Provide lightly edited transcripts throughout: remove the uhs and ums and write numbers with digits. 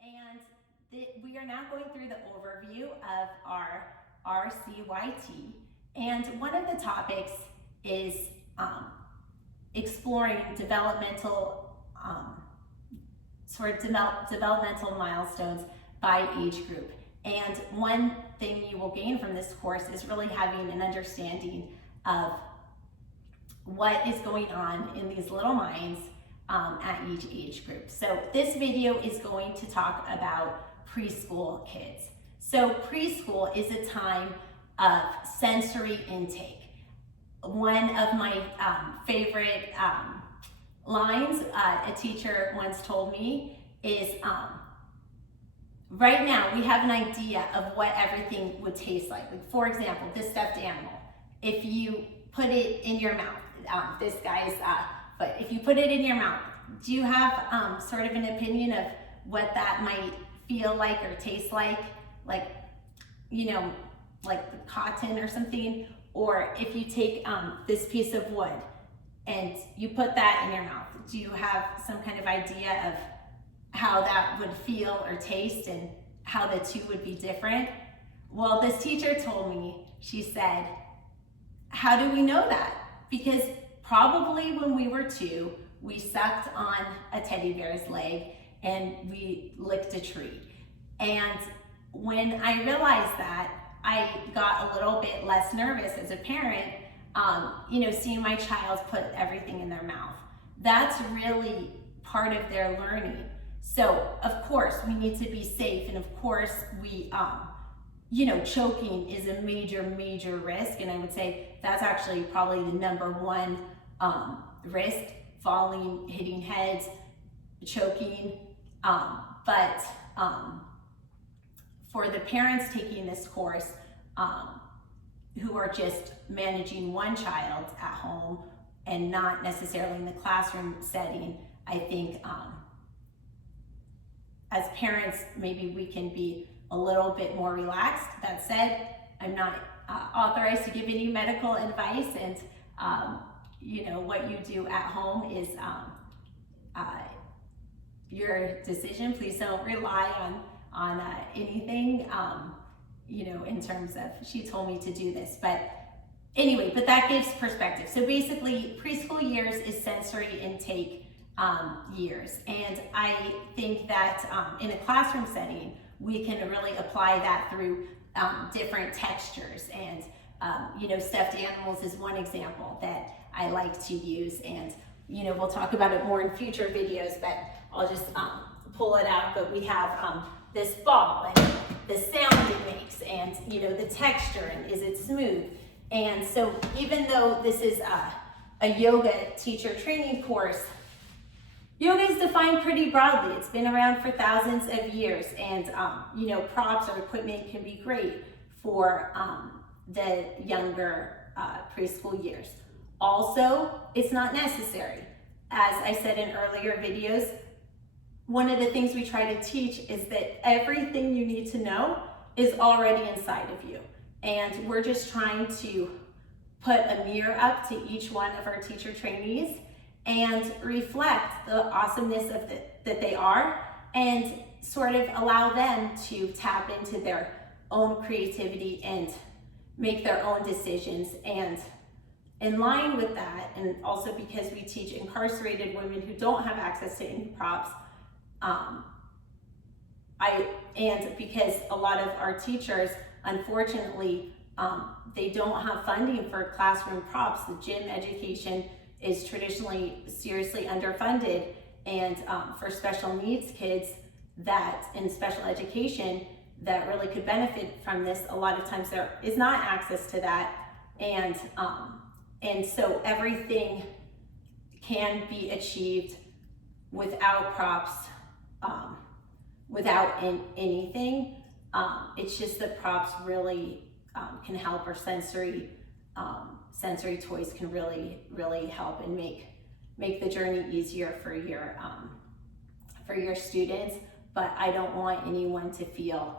And we are now going through the overview of our RCYT. And one of the topics is exploring developmental developmental milestones by age group. And one thing you will gain from this course is really having an understanding of what is going on in these little minds at each age group. So this video is going to talk about preschool kids. So preschool is a time of sensory intake. One of my favorite lines a teacher once told me is, right now we have an idea of what everything would taste like. Like, for example, this stuffed animal. If you put it in your mouth, this guy's foot, if you put it in your mouth, do you have sort of an opinion of what that might feel like or taste like? Like, you know, like the cotton or something? Or if you take this piece of wood and you put that in your mouth, do you have some kind of idea of how that would feel or taste and how the two would be different? Well, this teacher told me, she said, how do we know that? Because probably when we were 2, we sucked on a teddy bear's leg and we licked a tree. And when I realized that, I got a little bit less nervous as a parent, seeing my child put everything in their mouth. That's really part of their learning. So of course we need to be safe, and of course we, choking is a major risk, and I would say that's actually probably the #1 risk: falling, hitting heads, choking. But for the parents taking this course, who are just managing one child at home and not necessarily in the classroom setting, I think as parents, maybe we can be a little bit more relaxed. That said, I'm not authorized to give any medical advice, and what you do at home is your decision. Please don't rely on anything, in terms of, she told me to do this. But anyway, but that gives perspective. So basically, preschool years is sensory intake years. And I think that in a classroom setting, we can really apply that through different textures. And, stuffed animals is one example that I like to use. And, we'll talk about it more in future videos, but I'll just pull it out. But we have this ball and the sound it makes, and, the texture, and is it smooth? And so even though this is a yoga teacher training course, yoga is defined pretty broadly. It's been around for thousands of years, and props or equipment can be great for the younger preschool years. Also, it's not necessary. As I said in earlier videos, one of the things we try to teach is that everything you need to know is already inside of you. And we're just trying to put a mirror up to each one of our teacher trainees and reflect the awesomeness of that they are, and sort of allow them to tap into their own creativity and make their own decisions. And in line with that, and also because we teach incarcerated women who don't have access to any props, and because a lot of our teachers, unfortunately, they don't have funding for classroom props. The gym education is traditionally seriously underfunded, and for special needs kids that in special education that really could benefit from this, a lot of times there is not access to that, and so everything can be achieved without props, without anything. It's just that props really can help, or sensory toys can really help and make the journey easier for your students. But I don't want anyone to feel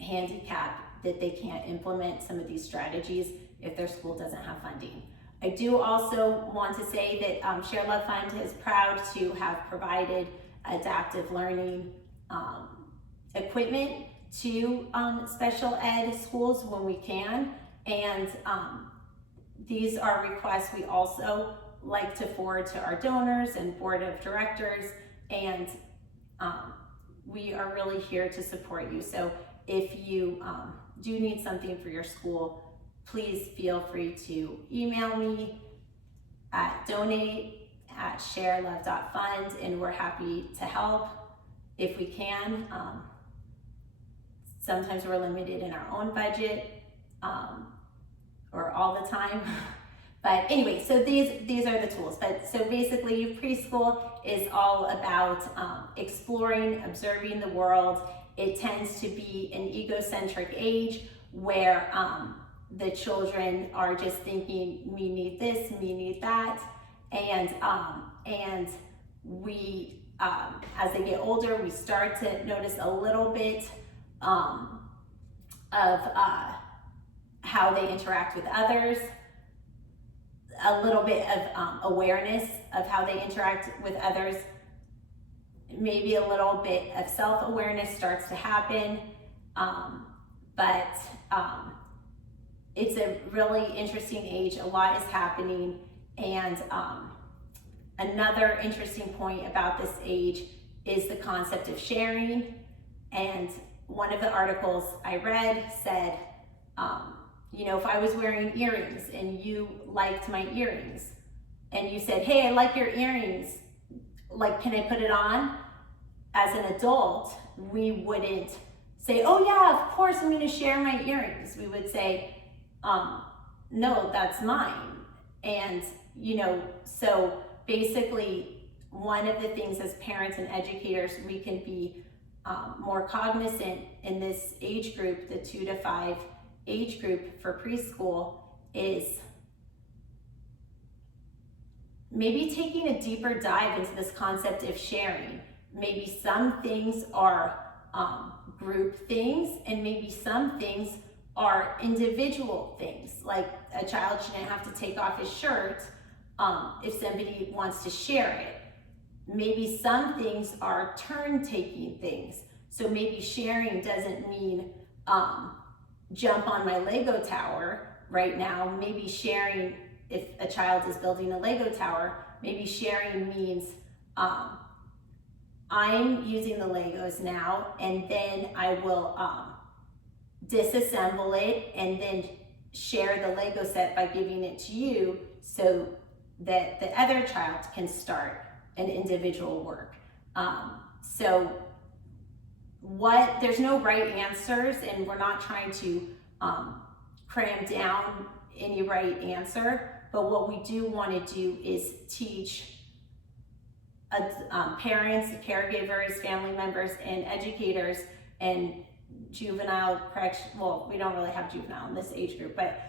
handicapped that they can't implement some of these strategies if their school doesn't have funding. I do also want to say that ShareLove.Fund is proud to have provided adaptive learning equipment to special ed schools when we can, and these are requests we also like to forward to our donors and board of directors, and we are really here to support you. So if you do need something for your school, please feel free to email me at donate@ShareLove.Fund, and we're happy to help if we can. Sometimes we're limited in our own budget, or all the time. But anyway, so these are the tools. But so basically, preschool is all about exploring, observing the world. It tends to be an egocentric age where the children are just thinking, me need this, me need that, and we as they get older, we start to notice a little bit of how they interact with others, a little bit of awareness of how they interact with others, maybe a little bit of self-awareness starts to happen, but it's a really interesting age. A lot is happening, and another interesting point about this age is the concept of sharing. And one of the articles I read said, you know, if I was wearing earrings and you liked my earrings and you said, hey, I like your earrings, like, can I put it on? As an adult, we wouldn't say, oh yeah, of course I'm going to share my earrings. We would say, no, that's mine. And, you know, so basically one of the things as parents and educators we can be more cognizant in this age group, the 2 to 5 age group for preschool, is maybe taking a deeper dive into this concept of sharing. Maybe some things are group things, and maybe some things are individual things. Like a child shouldn't have to take off his shirt if somebody wants to share it. Maybe some things are turn-taking things. So maybe sharing doesn't mean jump on my Lego tower right now. Maybe sharing, if a child is building a Lego tower, maybe sharing means I'm using the Legos now, and then I will disassemble it and then share the Lego set by giving it to you so that the other child can start an individual work. There's no right answers, and we're not trying to cram down any right answer, but what we do want to do is teach parents, caregivers, family members, and educators, and juvenile correction. Well, we don't really have juvenile in this age group, but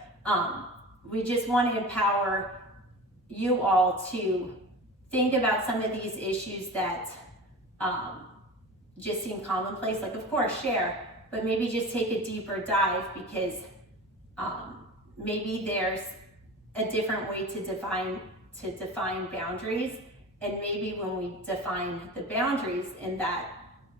we just want to empower you all to think about some of these issues that just seem commonplace. Like, of course, share, but maybe just take a deeper dive, because maybe there's a different way to define boundaries, and maybe when we define the boundaries in that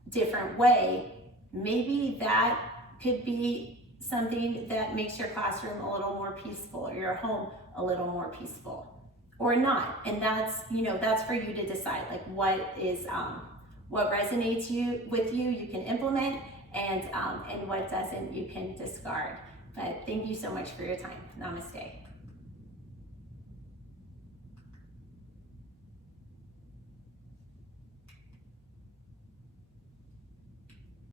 different way, maybe that could be something that makes your classroom a little more peaceful, or your home a little more peaceful, or not. And that's, you know, that's for you to decide. Like, what is what resonates with you, you can implement, and what doesn't, you can discard. But thank you so much for your time. Namaste.